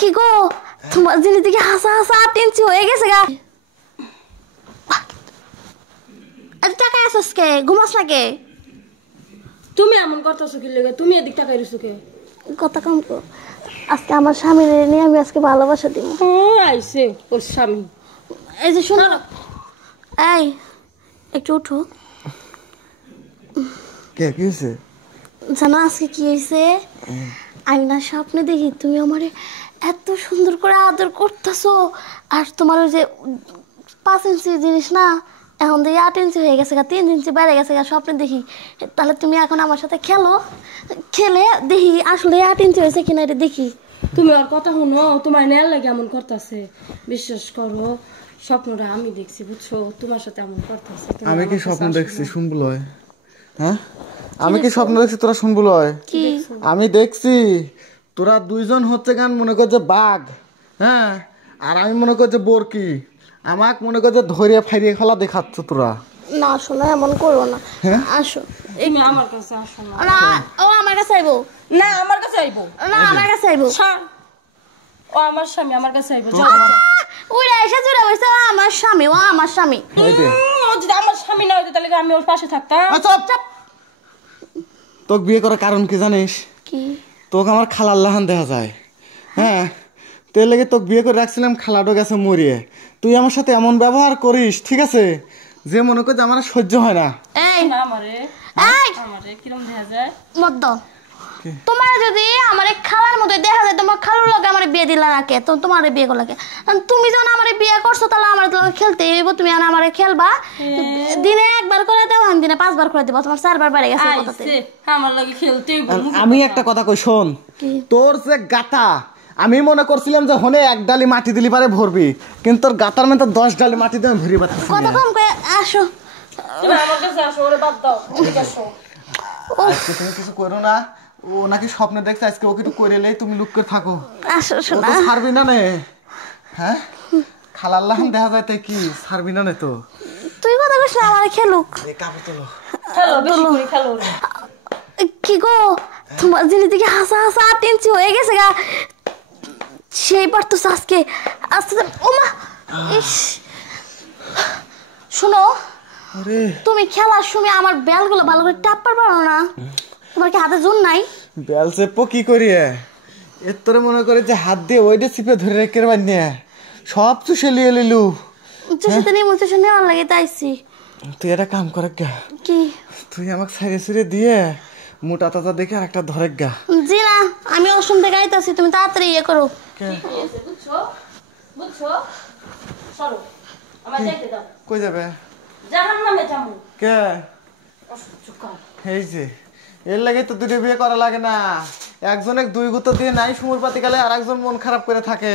কি গো তোমার জিনিস দিকে হাসা হাসা 8 ইঞ্চি হয়ে গেছে গা। এত টাকা আসছ কে? ঘুমাস না কে? তুমি এমন করতেছো কি লাগে? তুমি এদিক টাকা এসছো কে? কথা কম কো। আজকে আমার স্বামীর নিয়ে আমি আজকে ভালোবাসা দিব। আইছে ওর স্বামী। এই যে শোনো, এই একটু উঠো। কে কি হয়েছে? জানো আজকে কি হয়েছে? আমি না স্বপ্নে দেখি তুমি আমারে এত সুন্দর করে আদর করতেছো, আর তোমার ওই যে 5 ইঞ্চি জিনিস না এখন দেখি 8 ইঞ্চি হয়ে গেছে, 3 ইঞ্চি বেড়ে গেছে। স্বপ্নে দেখি তাহলে তুমি এখন আমার সাথে খেলো, খেলে দেখি আসলে 8 ইঞ্চি হয়েছে কিনা এটা দেখি। তুমি ওর কথা শুনো, তোমার নেয়ার লাগে এমন করতেছে। বিশ্বাস করো স্বপ্নটা আমি দেখছি, বুঝছো? তোমার সাথে এমন করতেছে। আমি কি স্বপ্ন দেখছি শুনবো লয়? হ্যাঁ, আমি কি স্বপ্ন দেখছি তোরা শুনবো লয়? কি আমি দেখছি তোরা দুইজন হচ্ছে গান মনে করছে বাঘ, হ্যাঁ, আর আমি মনে করছে বরকি। আমাক মনে করছে ধরিয়ে ফাইরিয়ে খেলা দেখাচ্ছ তোরা। না শোনো এমন করো না, আসো। তুমি আমার কাছে আসো না। না ও আমার কাছে আইবো। না আমার কাছে আইবো। না আমার কাছে আইবো। ও আমার স্বামী, আমার কাছে আইবো। উড়ে এসে জুড়ে বসে আমার স্বামী, ও আমার স্বামী। ও যদি আমার স্বামী না হইতো তাহলে আমি ওর পাশে থাকতাম। তোকে বিয়ে করার কারণ কি জানিস? কি? তোকে আমার খালার লাহান দেখা যায়, হ্যাঁ, তোর লেগে তোকে বিয়ে করে রাখছিলাম, খালাটো গেছে মরিয়ে। তুই আমার সাথে এমন ব্যবহার করিস, ঠিক আছে, যে মনে করছে আমার সহ্য হয় না। এই না আমারে আমারে কিরম দেখা যায়? মদ্দ তোমার যদি আমার খালার মতো দেখা যায়, তোমার খালুর লগে আমার বিয়ে দিলা রাখে, তো তোমার বিয়ে করলা কে? তুমি যখন আমার বিয়ে করছো তাহলে আমার লগে খেলতে হইব। তুমি আমার খেলবা, দিনে একবার করে দাও, আমি দিনে 5 বার করে দেবো। তোমার 4 বার বেড়ে গেছে কথাতে। আমার লগে খেলতে হইব। আমি একটা কথা কই শোন, তোর যে গাতা, আমি মনে করছিলাম যে হনে 1 ডালি মাটি দিলি পারে ভরবি, কিন্তু তোর গাতার মধ্যে 10 ডালি মাটি দিয়ে ভরি পাচ্ছিস। কথা কম কই আসো। তুমি আমার কাছে আসো, ওরে বাদ দাও, এদিকে আসো। আজকে তুমি কিছু করো না, ও নাকি স্বপ্নে দেখছে, আজকে ওকে একটু করে এলেই তুমি লুক করে থাকো। আসো ও শোনা, তো ছাড়বি না নে, হ্যাঁ, খালাল্লাহ দেখা যায় তাই কি ছাড়বি না নে তো। তুই কথা কইছ না আমার খেলুক। এই কাপড় তোলো। খেলো বেশি করে খেলো রে। কি গো তোমার জিনিস দিকে হাসা হাসা 8 ইঞ্চি হয়ে গেছে গা। সেই পারতো আজকে আস্তে ওমা। ইস শোনো, আরে তুমি খেলার সময় আমার বেলগুলো ভালো করে টাপ্পার পারো না? তোমার কি হাতে জোর নাই? বেল চেপো কি করি এর তোরে মনে করে যে হাত দিয়ে ওইটা চিপে ধরে রেখে বানিয়ে সব চুষে লিয়ে লিলু। চুষেতে নিয়ে মুছে নেওয়ার লাগে তাইছি। তুই একটা কাম করে গা, কি? তুই আমাকে সাইরে সুরে দিয়ে মোটা তাজা দেখে আর একটা ধরে গা। জি না, আমি অসুন্দে গাইতাছি, তুমি তাড়াতাড়ি ইয়ে করো। বুঝছো বুঝছো? সরো, আমার যাইতে দাও। কই যাবে? জাহান্নামে যাবো। কে? এই যে এর লাগে তো দুটো বিয়ে করা লাগে না, একজনে 2 গুঁতো দিয়ে নাই সুমুর পাতি গেলে আর একজন মন খারাপ করে থাকে।